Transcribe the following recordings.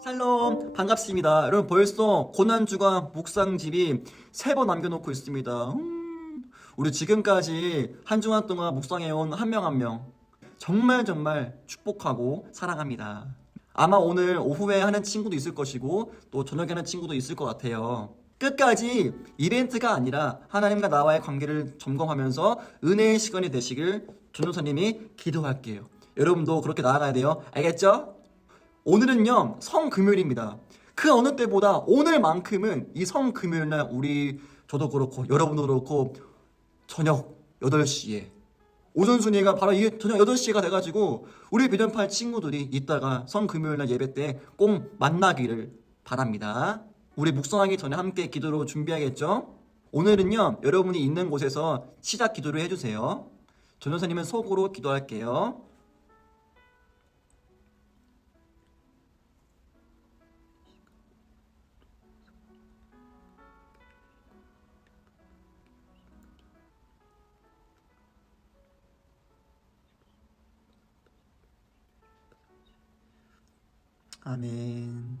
샬롬 반갑습니다. 여러분 벌써 고난주가 묵상집이 3번 남겨놓고 있습니다. 우리 지금까지 한 주간 동안 묵상해온 한 명 한 명 정말 축복하고 사랑합니다. 아마 오늘 오후에 하는 친구도 있을 것이고 또 저녁에 하는 친구도 있을 것 같아요. 끝까지 이벤트가 아니라 하나님과 나와의 관계를 점검하면서 은혜의 시간이 되시길 전도사님이 기도할게요. 여러분도 그렇게 나아가야 돼요. 알겠죠? 오늘은요 성금요일입니다. 그 어느 때보다 오늘만큼은 이 성금요일날 저도 그렇고 여러분도 그렇고 저녁 8시에 오전 순위가 바로 이 저녁 8시가 돼가지고 우리 비전팔 친구들이 이따가 성금요일날 예배 때 꼭 만나기를 바랍니다. 우리 묵상하기 전에 함께 기도로 준비하겠죠? 오늘은요 여러분이 있는 곳에서 시작 기도를 해주세요. 전도사님은 속으로 기도할게요. 아멘.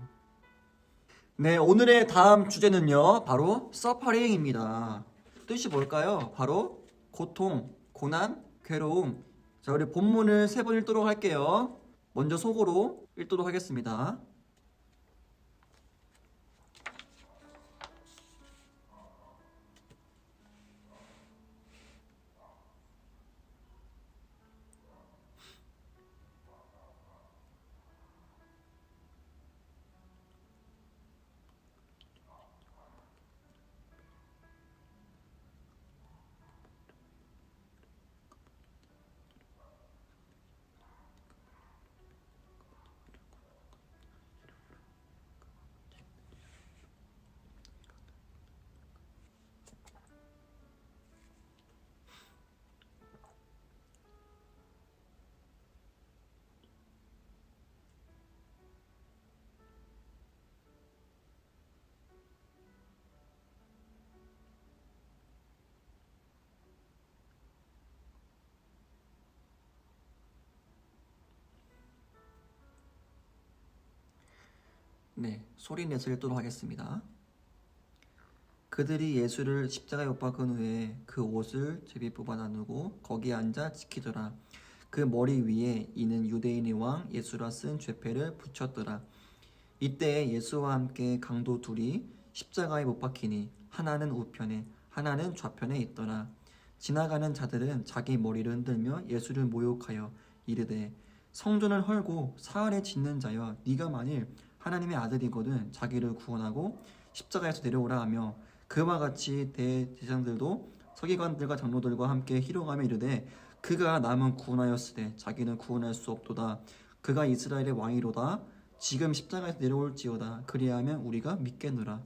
네, 오늘의 다음 주제는요, 바로 서퍼링입니다. 뜻이 뭘까요? 바로 고통, 고난, 괴로움. 자, 우리 본문을 3번 읽도록 할게요. 먼저 속으로 읽도록 하겠습니다. 네, 소리내서 읽도록 하겠습니다. 그들이 예수를 십자가에 못 박은 후에 그 옷을 제비 뽑아 나누고 거기에 앉아 지키더라. 그 머리 위에 이는 유대인의 왕 예수라 쓴 죄패를 붙였더라. 이때 예수와 함께 강도 둘이 십자가에 못 박히니 하나는 우편에 하나는 좌편에 있더라. 지나가는 자들은 자기 머리를 흔들며 예수를 모욕하여 이르되 성전을 헐고 사흘에 짓는 자여 네가 만일 하나님의 아들이거든 자기를 구원하고 십자가에서 내려오라 하며 그와 같이 대제사장들도 서기관들과 장로들과 함께 희롱하며 이르되 그가 남은 구원하였으되 자기는 구원할 수 없도다. 그가 이스라엘의 왕이로다. 지금 십자가에서 내려올지어다. 그리하면 우리가 믿겠노라.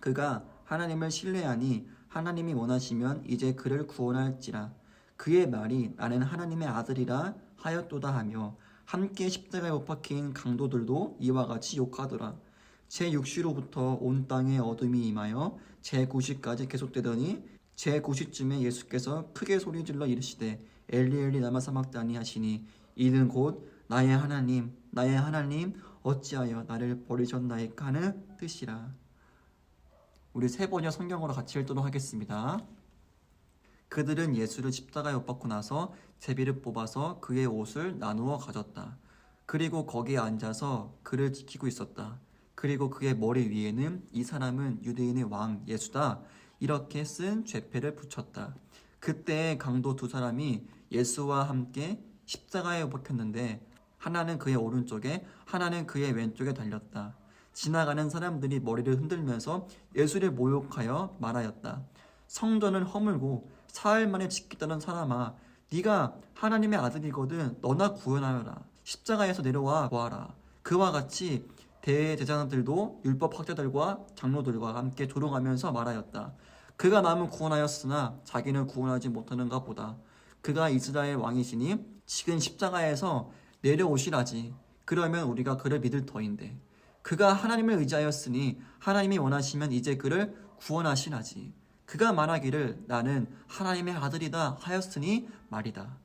그가 하나님을 신뢰하니 하나님이 원하시면 이제 그를 구원할지라. 그의 말이 나는 하나님의 아들이라 하였도다 하며 함께 십자가에 못 박힌 강도들도 이와 같이 욕하더라. 제6시로부터 온 땅에 어둠이 임하여 제9시까지 계속되더니 제9시쯤에 예수께서 크게 소리질러 이르시되 엘리 엘리 라마 사막다니 하시니 이는 곧 나의 하나님 어찌하여 나를 버리셨나이까 하는 뜻이라. 우리 3번이어 성경으로 같이 읽도록 하겠습니다. 그들은 예수를 십자가에 못 박고 나서 제비를 뽑아서 그의 옷을 나누어 가졌다. 그리고 거기에 앉아서 그를 지키고 있었다. 그리고 그의 머리 위에는 이 사람은 유대인의 왕 예수다 이렇게 쓴 죄패를 붙였다. 그때 강도 2사람이 예수와 함께 십자가에 못 박혔는데 하나는 그의 오른쪽에 하나는 그의 왼쪽에 달렸다. 지나가는 사람들이 머리를 흔들면서 예수를 모욕하여 말하였다. 성전을 허물고 사흘 만에 짓겠다는 사람아, 네가 하나님의 아들이거든 너나 구원하여라. 십자가에서 내려와 보아라. 그와 같이 대제사장들도 율법 학자들과 장로들과 함께 조롱하면서 말하였다. 그가 남은 구원하였으나 자기는 구원하지 못하는가 보다. 그가 이스라엘 왕이시니 지금 십자가에서 내려오시라지. 그러면 우리가 그를 믿을 터인데. 그가 하나님을 의지하였으니 하나님이 원하시면 이제 그를 구원하시라지. 그가 말하기를 나는 하나님의 아들이다 하였으니 말이다.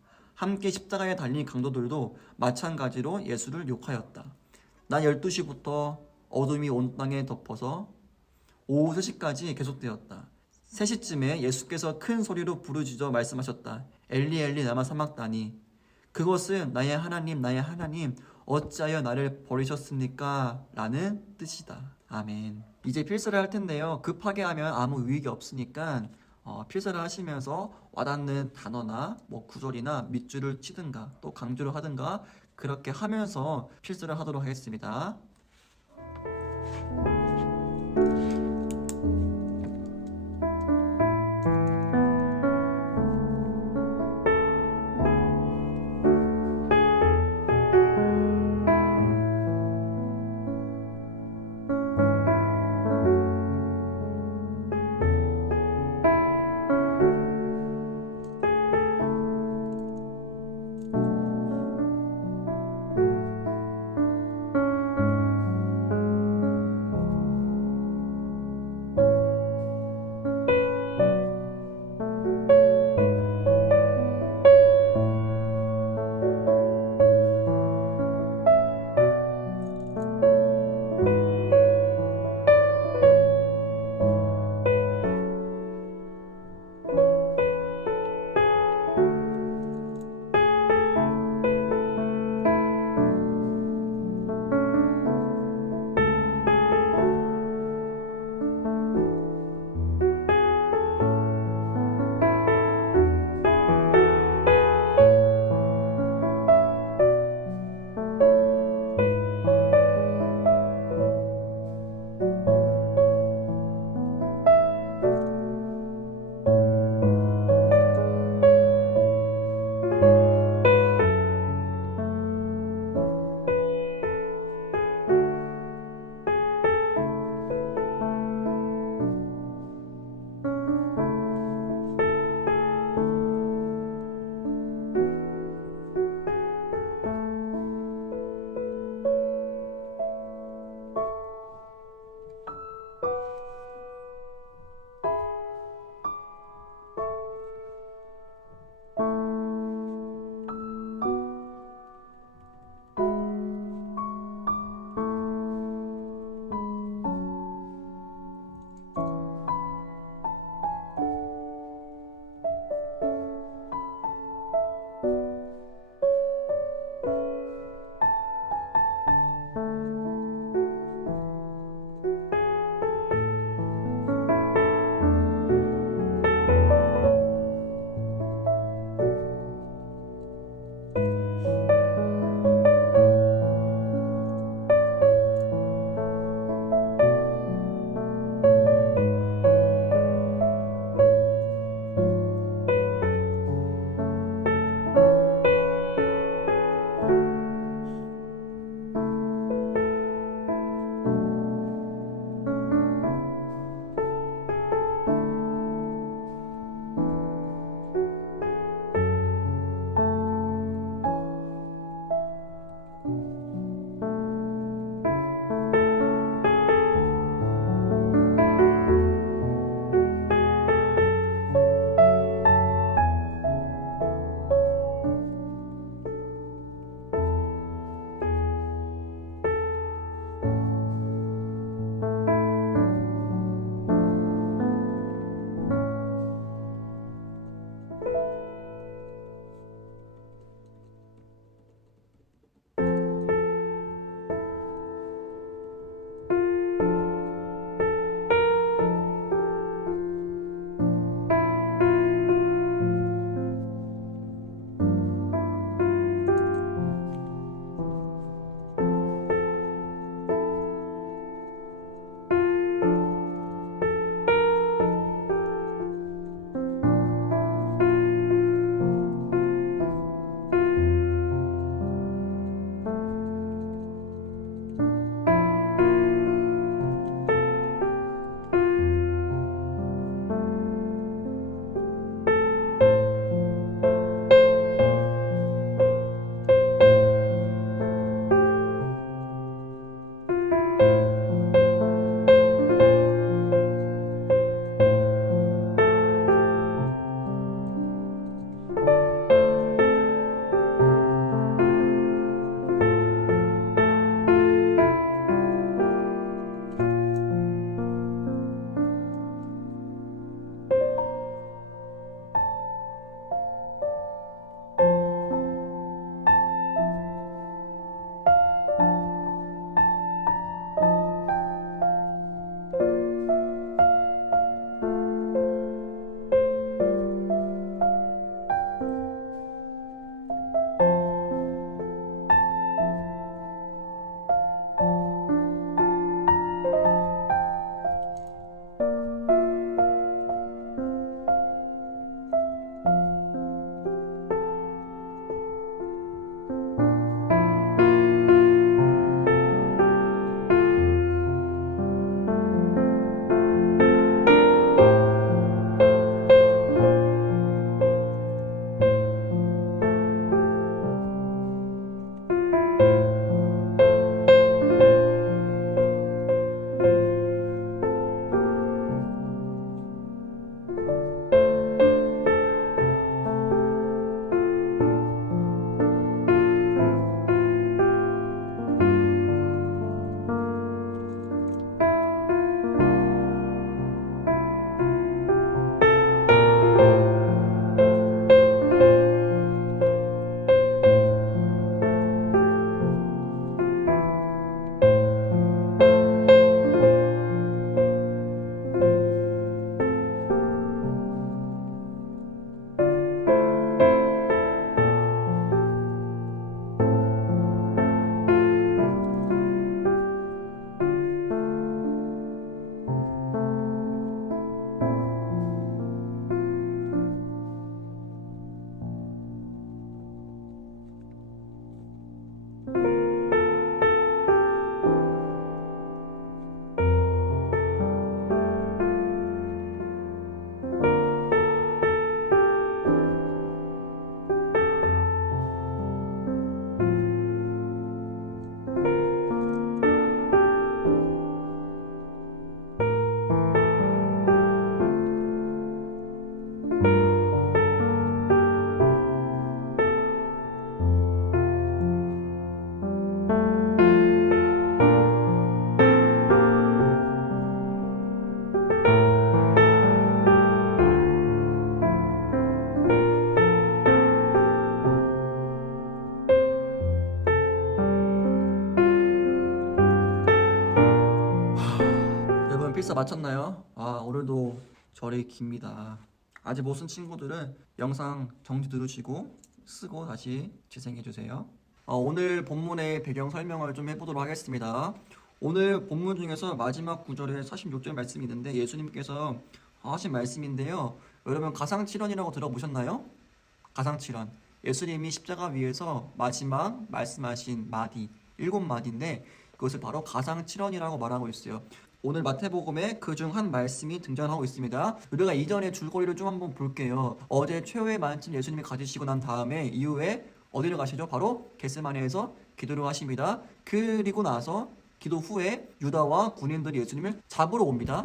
함께 십자가에 달린 강도들도 마찬가지로 예수를 욕하였다. 낮 12시부터 어둠이 온 땅에 덮어서 오후 3시까지 계속되었다. 3시쯤에 예수께서 큰 소리로 부르짖어 말씀하셨다. 엘리 엘리 라마 사막다니. 그것은 나의 하나님 어찌하여 나를 버리셨습니까? 라는 뜻이다. 아멘. 이제 필사를 할 텐데요. 급하게 하면 아무 유익이 없으니까 필사를 하시면서 와닿는 단어나 구절이나 밑줄을 치든가 또 강조를 하든가 그렇게 하면서 필사를 하도록 하겠습니다. 필사 마쳤나요? 오늘도 절이 깁니다. 아직 못 쓴 친구들은 영상 정지 누르시고 쓰고 다시 재생해주세요. 오늘 본문의 배경 설명을 좀 해보도록 하겠습니다. 오늘 본문 중에서 마지막 구절에 46절 말씀이 있는데 예수님께서 하신 말씀인데요. 여러분 가상칠언이라고 들어보셨나요? 가상칠언. 예수님이 십자가 위에서 마지막 말씀하신 마디, 7마디인데 그것을 바로 가상칠언이라고 말하고 있어요. 오늘 마태복음에 그중 한 말씀이 등장하고 있습니다. 우리가 이전의 줄거리를 좀 한번 볼게요. 어제 최후의 만찬 예수님이 가지시고 난 다음에 이후에 어디를 가시죠? 바로 겟세마네에서 기도를 하십니다. 그리고 나서 기도 후에 유다와 군인들이 예수님을 잡으러 옵니다.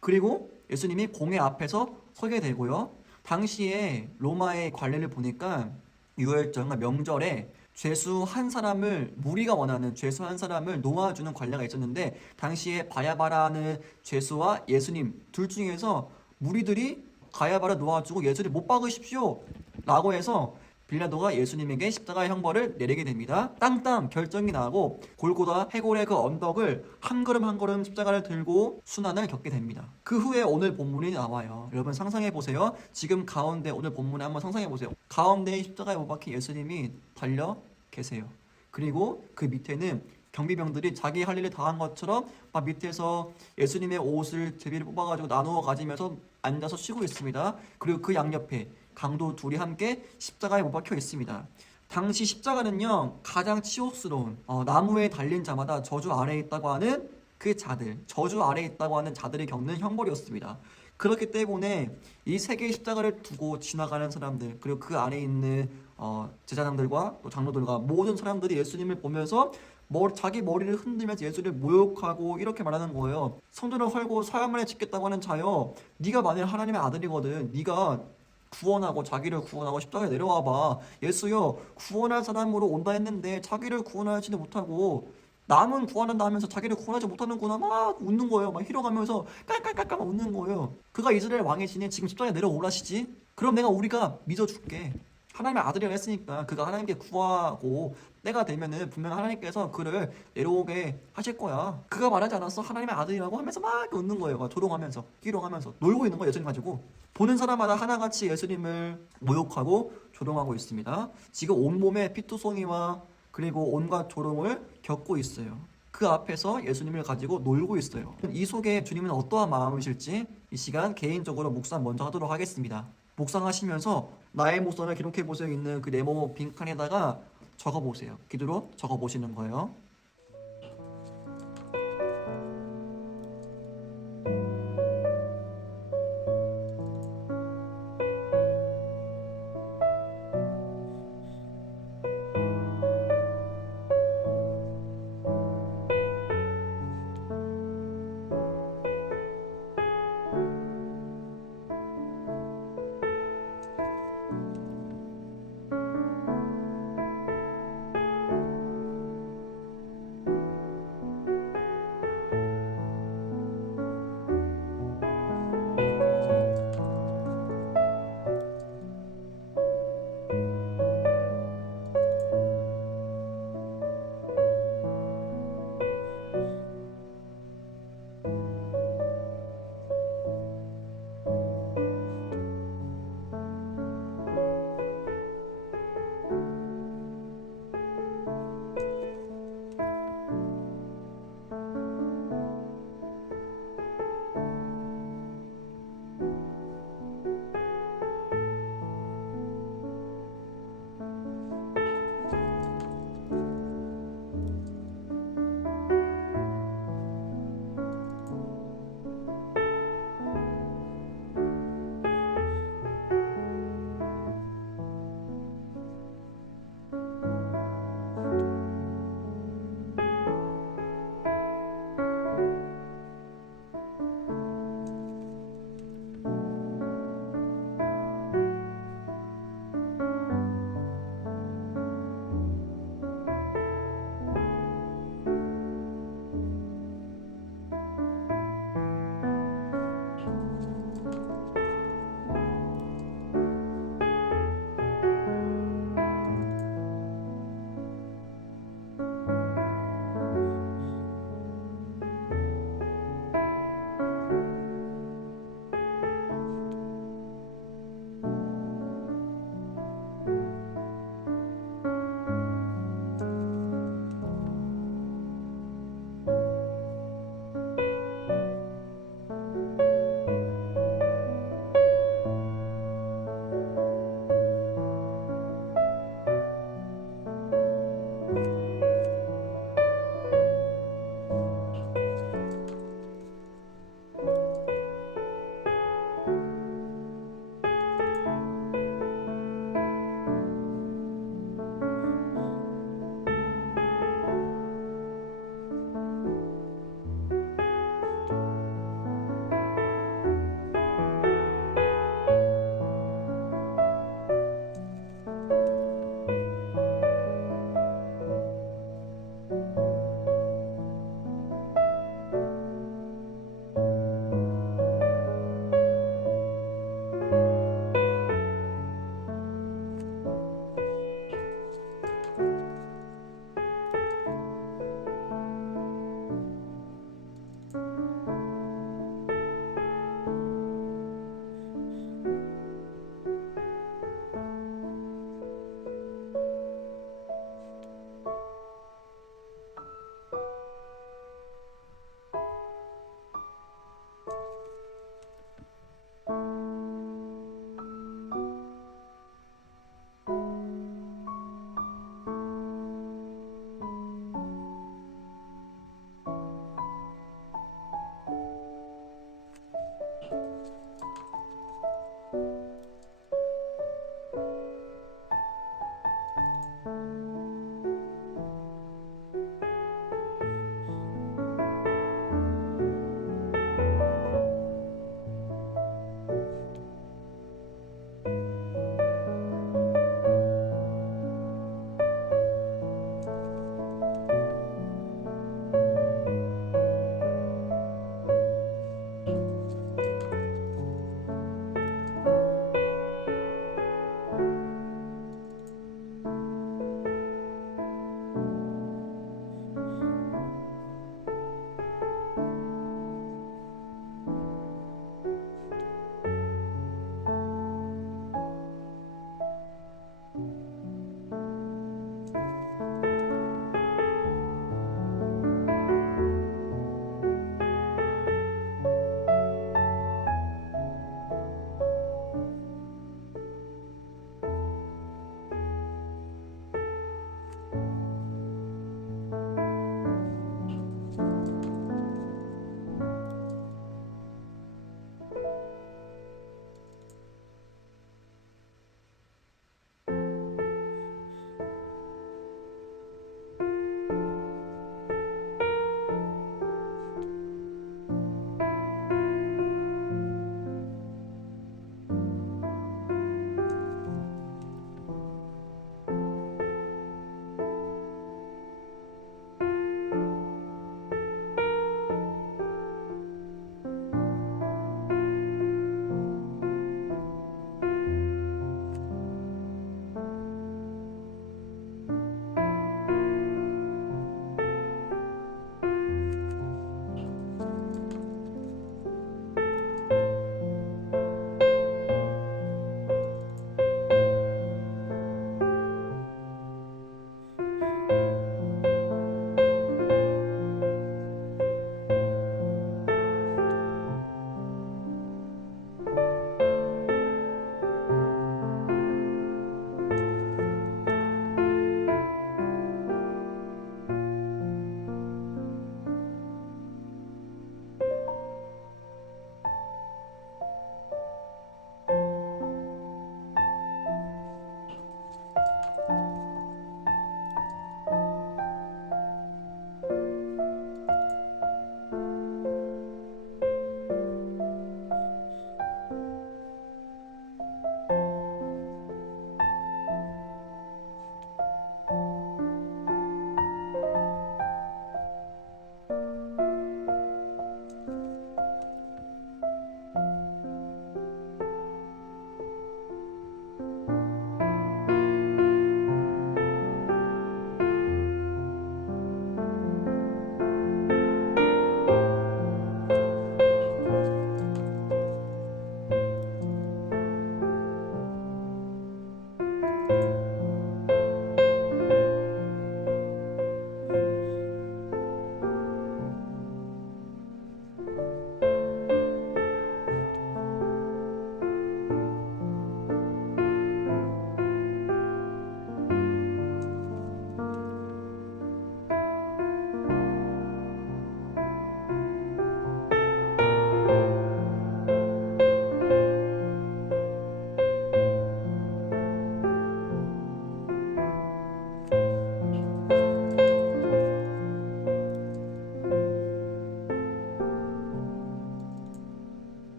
그리고 예수님이 공회 앞에서 서게 되고요. 당시에 로마의 관례를 보니까 유월절과 명절에 죄수 한 사람을, 무리가 원하는 죄수 한 사람을 놓아주는 관례가 있었는데 당시에 바야바라는 죄수와 예수님 둘 중에서 무리들이 바야바를 놓아주고 예수를 못 박으십시오 라고 해서 빌라도가 예수님에게 십자가의 형벌을 내리게 됩니다. 땅땅 결정이 나고 골고다 해골의 그 언덕을 한 걸음 한 걸음 십자가를 들고 순환을 겪게 됩니다. 그 후에 오늘 본문이 나와요. 여러분 상상해 보세요. 지금 가운데 오늘 본문에 한번 상상해 보세요. 가운데 십자가에 못 박힌 예수님이 달려 계세요. 그리고 그 밑에는 경비병들이 자기 할 일을 다 한 것처럼 막 밑에서 예수님의 옷을 제비를 뽑아가지고 나누어 가지면서 앉아서 쉬고 있습니다. 그리고 그 양옆에 강도 둘이 함께 십자가에 못 박혀 있습니다. 당시 십자가는요 가장 치욕스러운 나무에 달린 자마다 저주 아래에 있다고 하는 그 자들, 저주 아래에 있다고 하는 자들이 겪는 형벌이었습니다. 그렇기 때문에 이 세 개의 십자가를 두고 지나가는 사람들, 그리고 그 아래에 있는 제사장들과 또 장로들과 모든 사람들이 예수님을 보면서 자기 머리를 흔들면서 예수를 모욕하고 이렇게 말하는 거예요. 성전을 헐고 사흘 만에 짓겠다고 하는 자여, 네가 만일 하나님의 아들이거든 네가 구원하고 자기를 구원하고 십자가에 내려와봐. 예수여 구원할 사람으로 온다 했는데 자기를 구원하지도 못하고 남은 구원한다 하면서 자기를 구원하지 못하는구나 막 웃는 거예요. 막 희롱하면서 깔깔깔깔 웃는 거예요. 그가 이스라엘 왕이시니 지금 십자가에 내려오라시지? 그럼 우리가 믿어줄게. 하나님의 아들이라고 했으니까 그가 하나님께 구하고 때가 되면은 분명 하나님께서 그를 내려오게 하실 거야. 그가 말하지 않았어? 하나님의 아들이라고 하면서 막 웃는 거예요. 조롱하면서 희롱하면서 놀고 있는 거예요. 예수님 가지고. 보는 사람마다 하나같이 예수님을 모욕하고 조롱하고 있습니다. 지금 온몸에 피투성이와 그리고 온갖 조롱을 겪고 있어요. 그 앞에서 예수님을 가지고 놀고 있어요. 이 속에 주님은 어떠한 마음이실지 이 시간 개인적으로 묵상 먼저 하도록 하겠습니다. 묵상하시면서 나의 목소리를 기록해 보세요 있는 그 네모 빈칸에다가 적어 보세요. 기도로 적어 보시는 거예요.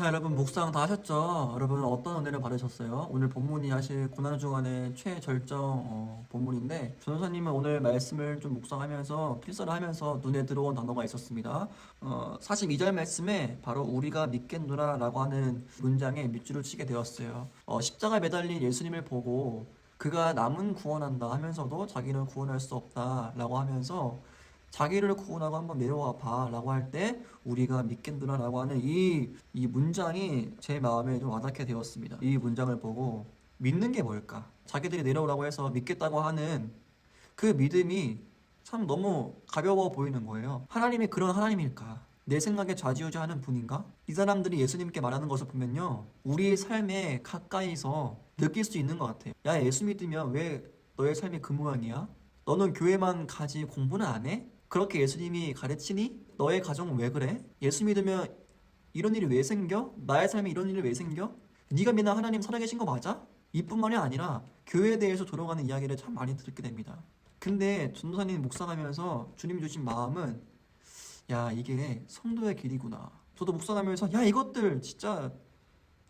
자, 여러분 묵상 다 하셨죠? 여러분 어떤 은혜를 받으셨어요? 오늘 본문이 사실 고난 주간의 최절정 본문인데 전도사님은 오늘 말씀을 좀 묵상하면서 필사를 하면서 눈에 들어온 단어가 있었습니다. 42절 말씀에 바로 우리가 믿겠노라 라고 하는 문장에 밑줄을 치게 되었어요. 십자가에 매달린 예수님을 보고 그가 남은 구원한다 하면서도 자기는 구원할 수 없다 라고 하면서 자기를 구원하고 한번 내려와 봐 라고 할 때 우리가 믿겠노라 라고 하는 이 문장이 제 마음에 좀 와닿게 되었습니다. 이 문장을 보고 믿는 게 뭘까? 자기들이 내려오라고 해서 믿겠다고 하는 그 믿음이 참 너무 가벼워 보이는 거예요. 하나님이 그런 하나님일까? 내 생각에 좌지우지하는 분인가? 이 사람들이 예수님께 말하는 것을 보면요, 우리의 삶에 가까이서 느낄 수 있는 것 같아요. 야, 예수 믿으면 왜 너의 삶이 그 모양이야? 너는 교회만 가지 공부는 안 해? 그렇게 예수님이 가르치니? 너의 가정은 왜 그래? 예수 믿으면 이런 일이 왜 생겨? 나의 삶에 이런 일이 왜 생겨? 네가 믿는 하나님 살아계신 거 맞아? 이뿐만이 아니라 교회에 대해서 돌아가는 이야기를 참 많이 듣게 됩니다. 근데 전도사님 묵상하면서 주님 주신 마음은 야, 이게 성도의 길이구나. 저도 묵상하면서 야, 이것들 진짜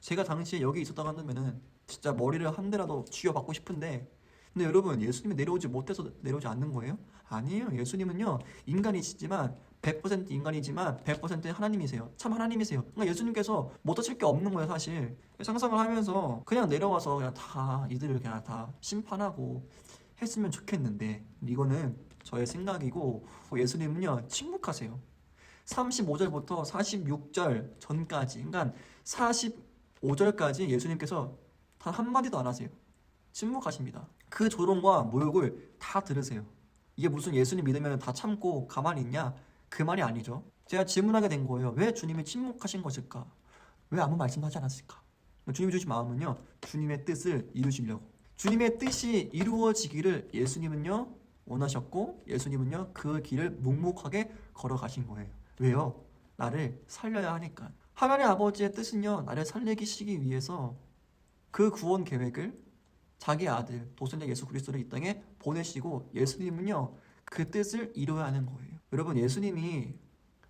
제가 당시에 여기 있었다고 한다면은 진짜 머리를 한 대라도 쥐어박고 싶은데, 근데 여러분 예수님이 내려오지 못해서 내려오지 않는 거예요? 아니에요. 예수님은요 인간이시지만 100% 인간이지만 100% 하나님이세요. 참 하나님이세요. 그러니까 예수님께서 못하실 게 없는 거예요 사실. 상상을 하면서 그냥 내려와서 그냥 다 이들을 그냥 다 심판하고 했으면 좋겠는데, 이거는 저의 생각이고 예수님은요 침묵하세요. 35절부터 46절 전까지, 그러니까 45절까지 예수님께서 단 한마디도 안 하세요. 침묵하십니다. 그 조롱과 모욕을 다 들으세요. 이게 무슨 예수님 믿으면 다 참고 가만히 있냐? 그 말이 아니죠. 제가 질문하게 된 거예요. 왜 주님이 침묵하신 것일까? 왜 아무 말씀도 하지 않았을까? 주님이 주신 마음은요, 주님의 뜻을 이루시려고. 주님의 뜻이 이루어지기를 예수님은요 원하셨고, 예수님은요 그 길을 묵묵하게 걸어가신 거예요. 왜요? 나를 살려야 하니까. 하나님 아버지의 뜻은요, 나를 살리시기 위해서 그 구원 계획을 자기 아들 도선자 예수 그리스도를 이 땅에 보내시고, 예수님은요 그 뜻을 이루어야 하는 거예요. 여러분, 예수님이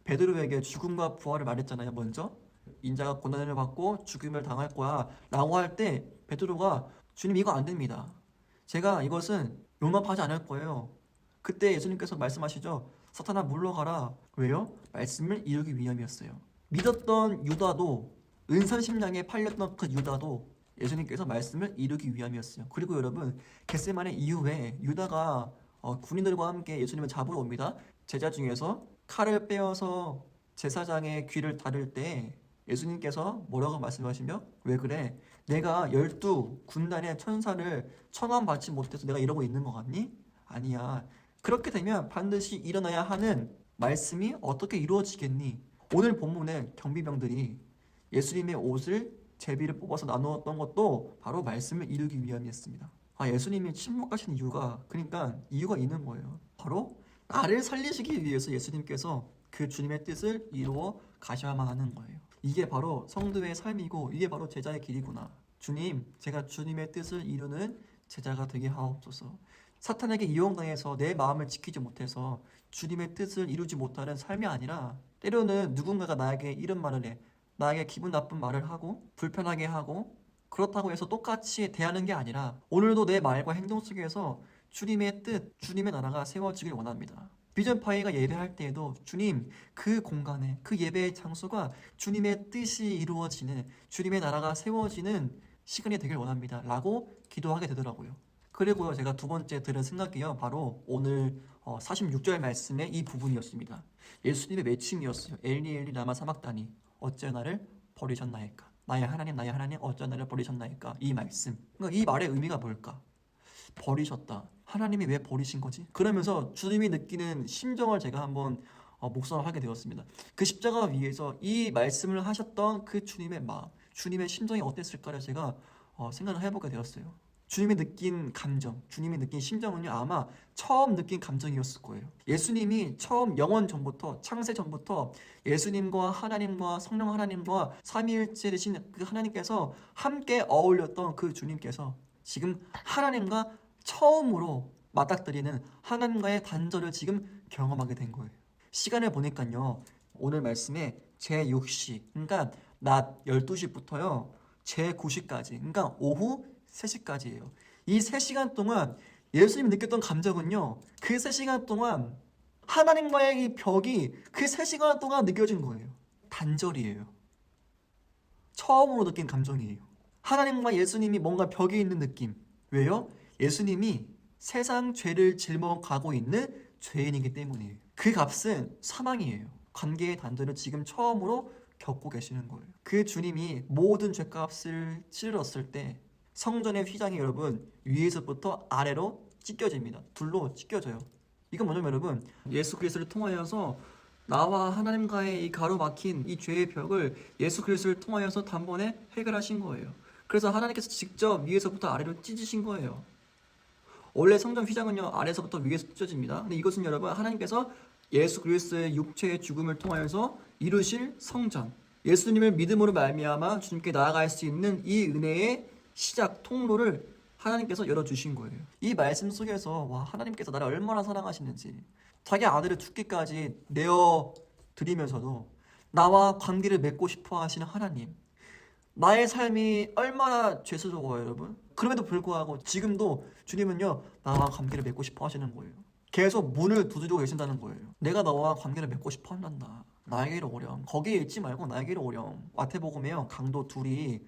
베드로에게 죽음과 부활을 말했잖아요. 먼저 인자가 고난을 받고 죽음을 당할 거야 라고 할 때 베드로가 주님 이거 안 됩니다. 제가 이것은 용납하지 않을 거예요. 그때 예수님께서 말씀하시죠. 사탄아 물러가라. 왜요? 말씀을 이루기 위함이었어요. 믿었던 유다도, 은선심령에 팔렸던 그 유다도 예수님께서 말씀을 이루기 위함이었어요. 그리고 여러분, 겟세마네 이후에 유다가 군인들과 함께 예수님을 잡으러 옵니다. 제자 중에서 칼을 빼어서 제사장의 귀를 다룰 때 예수님께서 뭐라고 말씀하시며, 왜 그래? 내가 12군단의 천사를 청함받지 못해서 내가 이러고 있는 것 같니? 아니야. 그렇게 되면 반드시 일어나야 하는 말씀이 어떻게 이루어지겠니? 오늘 본문에 경비병들이 예수님의 옷을 제비를 뽑아서 나누었던 것도 바로 말씀을 이루기 위함이었습니다. 예수님이 침묵하신 이유가, 그러니까 이유가 있는 거예요. 바로 나를 살리시기 위해서 예수님께서 그 주님의 뜻을 이루어 가셔야만 하는 거예요. 이게 바로 성도의 삶이고, 이게 바로 제자의 길이구나. 주님, 제가 주님의 뜻을 이루는 제자가 되게 하옵소서. 사탄에게 이용당해서 내 마음을 지키지 못해서 주님의 뜻을 이루지 못하는 삶이 아니라, 때로는 누군가가 나에게 이런 말을 해, 나에게 기분 나쁜 말을 하고 불편하게 하고, 그렇다고 해서 똑같이 대하는 게 아니라 오늘도 내 말과 행동 속에서 주님의 뜻, 주님의 나라가 세워지길 원합니다. 비전파이가 예배할 때에도 주님, 그 공간에, 그 예배의 장소가 주님의 뜻이 이루어지는, 주님의 나라가 세워지는 시간이 되길 원합니다 라고 기도하게 되더라고요. 그리고요, 제가 두 번째 들은 생각이요, 바로 오늘 46절 말씀의 이 부분이었습니다. 예수님의 외침이었어요. 엘리 엘리 라마 사막다니 어째 나를 버리셨나이까? 나의 하나님 어째 나를 버리셨나이까? 이 말씀, 그러니까 이 말의 의미가 뭘까? 버리셨다. 하나님이 왜 버리신 거지? 그러면서 주님이 느끼는 심정을 제가 한번 묵상을 하게 되었습니다. 그 십자가 위에서 이 말씀을 하셨던 그 주님의 마음, 주님의 심정이 어땠을까를 제가 생각을 해보게 되었어요. 주님이 느낀 감정, 주님이 느낀 심정은요, 아마 처음 느낀 감정이었을 거예요. 예수님이 처음 영원 전부터, 창세 전부터 예수님과 하나님과 성령 하나님과 삼위일체 되신 그 하나님께서 함께 어울렸던 그 주님께서 지금 하나님과 처음으로 맞닥뜨리는 하나님과의 단절을 지금 경험하게 된 거예요. 시간을 보니까요, 오늘 말씀에 제6시, 그러니까 낮 12시부터요 제 9시까지, 그러니까 오후 3시까지예요. 이 3시간 동안 예수님이 느꼈던 감정은요, 그 3시간 동안 하나님과의 이 벽이 그 3시간 동안 느껴진 거예요. 단절이에요. 처음으로 느낀 감정이에요. 하나님과 예수님이 뭔가 벽에 있는 느낌. 왜요? 예수님이 세상 죄를 짊어가고 있는 죄인이기 때문이에요. 그 값은 사망이에요. 관계의 단절을 지금 처음으로 겪고 계시는 거예요. 그 주님이 모든 죄값을 치르렀을 때 성전의 휘장이 여러분 위에서부터 아래로 찢겨집니다. 둘로 찢겨져요. 이건 뭐냐면 여러분, 예수 그리스도를 통하여서 나와 하나님과의 이 가로막힌 이 죄의 벽을 예수 그리스도를 통하여서 단번에 해결하신 거예요. 그래서 하나님께서 직접 위에서부터 아래로 찢으신 거예요. 원래 성전 휘장은요 아래서부터 위에서 찢어집니다. 근데 이것은 여러분 하나님께서 예수 그리스도의 육체의 죽음을 통하여서 이루실 성전, 예수님을 믿음으로 말미암아 주님께 나아갈 수 있는 이 은혜의 시작 통로를 하나님께서 열어주신 거예요. 이 말씀 속에서 와, 하나님께서 나를 얼마나 사랑하시는지, 자기 아들을 죽기까지 내어드리면서도 나와 관계를 맺고 싶어 하시는 하나님, 나의 삶이 얼마나 죄스러워요 여러분. 그럼에도 불구하고 지금도 주님은요 나와 관계를 맺고 싶어 하시는 거예요. 계속 문을 두드리고 계신다는 거예요. 내가 너와 관계를 맺고 싶어 한단다. 나에게로 오렴. 거기에 있지 말고 나에게로 오렴. 마태복음에요 강도 둘이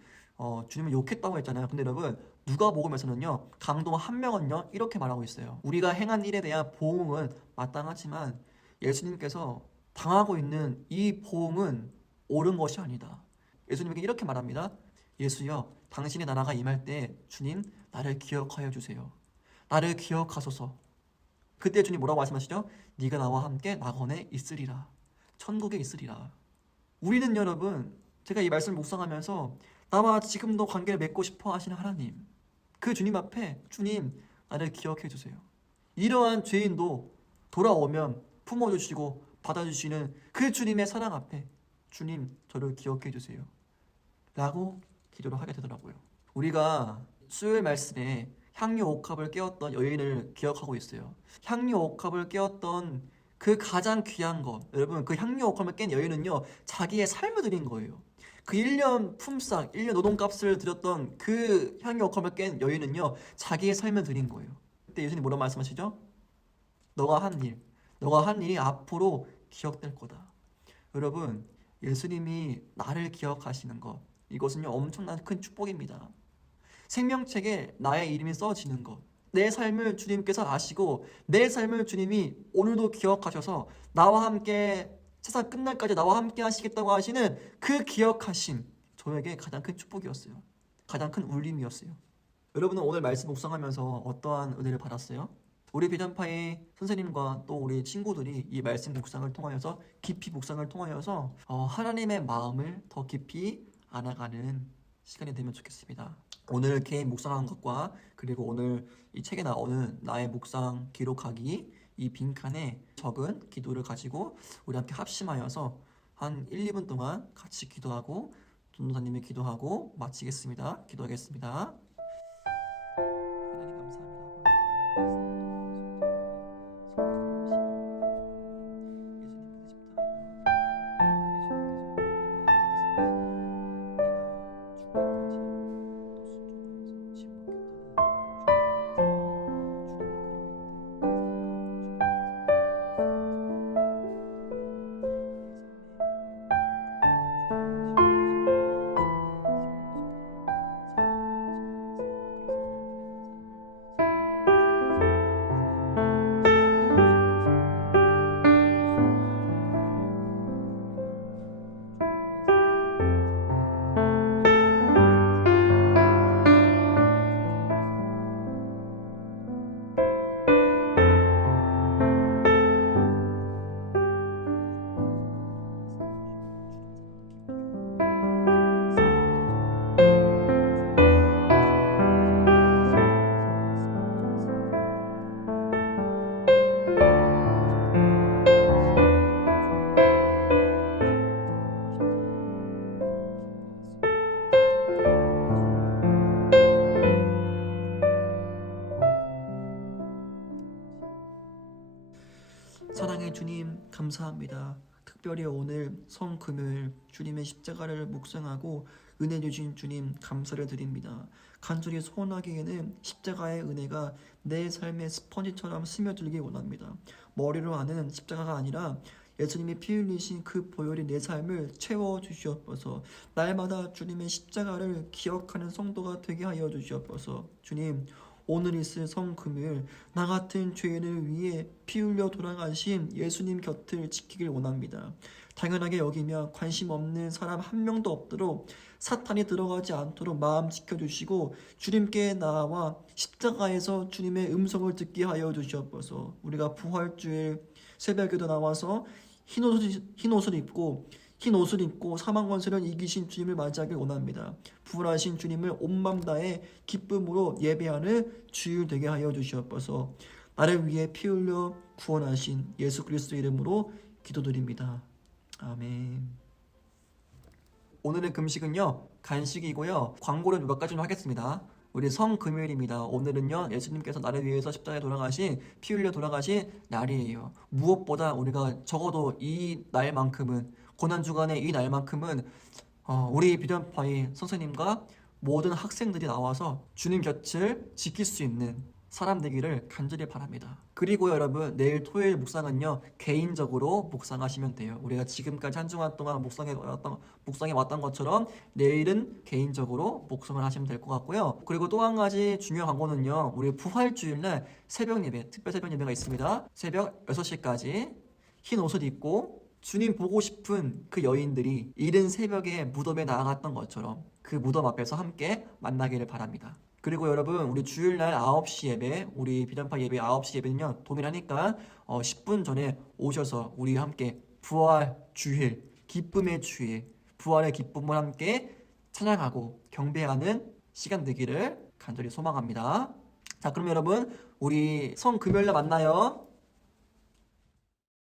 주님을 욕했다고 했잖아요. 근데 여러분 누가복음에서는요 강도 한 명은요 이렇게 말하고 있어요. 우리가 행한 일에 대한 보응은 마땅하지만 예수님께서 당하고 있는 이 보응은 옳은 것이 아니다. 예수님에게 이렇게 말합니다. 예수여, 당신의 나라가 임할 때 주님 나를 기억하여 주세요. 나를 기억하소서. 그때 주님 뭐라고 말씀하시죠? 네가 나와 함께 낙원에 있으리라. 천국에 있으리라. 우리는 여러분, 제가 이 말씀을 묵상하면서 나와 지금도 관계를 맺고 싶어 하시는 하나님, 그 주님 앞에 주님 나를 기억해 주세요. 이러한 죄인도 돌아오면 품어주시고 받아주시는 그 주님의 사랑 앞에 주님 저를 기억해 주세요 라고 기도를 하게 되더라고요. 우리가 수요일 말씀에 향유 옥합을 깨웠던 여인을 기억하고 있어요. 향유 옥합을 깨웠던 그 가장 귀한 것, 여러분 그 향유 옥합을 깬 여인은요 자기의 삶을 드린 거예요. 그 1년 품삯, 1년 노동값을 드렸던 그 향유 옥합을 깬 여인은요 자기의 삶을 드린 거예요. 그때 예수님 뭐라고 말씀하시죠? 너가 한 일이 앞으로 기억될 거다. 여러분 예수님이 나를 기억하시는 것, 이것은요 엄청난 큰 축복입니다. 생명책에 나의 이름이 써지는 것, 내 삶을 주님께서 아시고 내 삶을 주님이 오늘도 기억하셔서 나와 함께 세상 끝날까지 나와 함께 하시겠다고 하시는 그 기억하심, 저에게 가장 큰 축복이었어요. 가장 큰 울림이었어요. 여러분은 오늘 말씀 묵상하면서 어떠한 은혜를 받았어요? 우리 비전파의 선생님과 또 우리 친구들이 이 말씀 묵상을 통하여서 깊이 묵상을 통하여서 하나님의 마음을 더 깊이 알아가는 시간이 되면 좋겠습니다. 오늘 개인 묵상한 것과 그리고 오늘 이 책에 나오는 나의 묵상 기록하기 이 빈칸에 적은 기도를 가지고 우리 함께 합심하여서 한 1, 2분 동안 같이 기도하고 전도사님이 기도하고 마치겠습니다. 기도하겠습니다. 하나님 감사합니다. 사랑의 주님 감사합니다. 특별히 오늘 성금요일 주님의 십자가를 묵상하고 은혜 주신 주님 감사를 드립니다. 간절히 소원하기에는 십자가의 은혜가 내 삶의 스펀지처럼 스며들기 원합니다. 머리로 하는 십자가가 아니라 예수님이 피 흘리신 그 보혈이 내 삶을 채워주시옵소서. 날마다 주님의 십자가를 기억하는 성도가 되게 하여 주시옵소서. 주님, 오늘 있을 성금요일 나 같은 죄인을 위해 피 흘려 돌아가신 예수님 곁을 지키길 원합니다. 당연하게 여기며 관심 없는 사람 한 명도 없도록 사탄이 들어가지 않도록 마음 지켜주시고 주님께 나와 십자가에서 주님의 음성을 듣게 하여 주시옵소서. 우리가 부활주일 새벽에도 나와서 흰 옷을 입고 사망 권세를 이기신 주님을 맞이하길 원합니다. 부활하신 주님을 온 맘 다해 기쁨으로 예배하는 주일 되게 하여 주시옵소서. 나를 위해 피 흘려 구원하신 예수 그리스도 이름으로 기도드립니다. 아멘. 오늘의 금식은요, 간식이고요. 광고를 몇 가지 좀 하겠습니다. 우리 성금요일입니다. 오늘은요, 예수님께서 나를 위해서 십자가에 돌아가신, 피 흘려 돌아가신 날이에요. 무엇보다 우리가 적어도 이 날만큼은, 고난주간의 이 날만큼은 우리 비전파의 선생님과 모든 학생들이 나와서 주님 곁을 지킬 수 있는 사람 되기를 간절히 바랍니다. 그리고 여러분, 내일 토요일 묵상은요, 개인적으로 묵상하시면 돼요. 우리가 지금까지 한 주간 동안 묵상해 왔던 것처럼 내일은 개인적으로 묵상을 하시면 될 것 같고요. 그리고 또 한 가지 중요한 광고는요, 우리 부활주일날 새벽 예배, 특별 새벽 예배가 있습니다. 새벽 6시까지 흰 옷을 입고 주님 보고 싶은 그 여인들이 이른 새벽에 무덤에 나아갔던 것처럼 그 무덤 앞에서 함께 만나기를 바랍니다. 그리고 여러분, 우리 주일날 9시 예배, 우리 비전파 예배 9시 예배는요, 동일하니까 10분 전에 오셔서 우리 함께 부활 주일, 기쁨의 주일, 부활의 기쁨을 함께 찬양하고 경배하는 시간 되기를 간절히 소망합니다. 자, 그럼 여러분, 우리 성금요일날 만나요.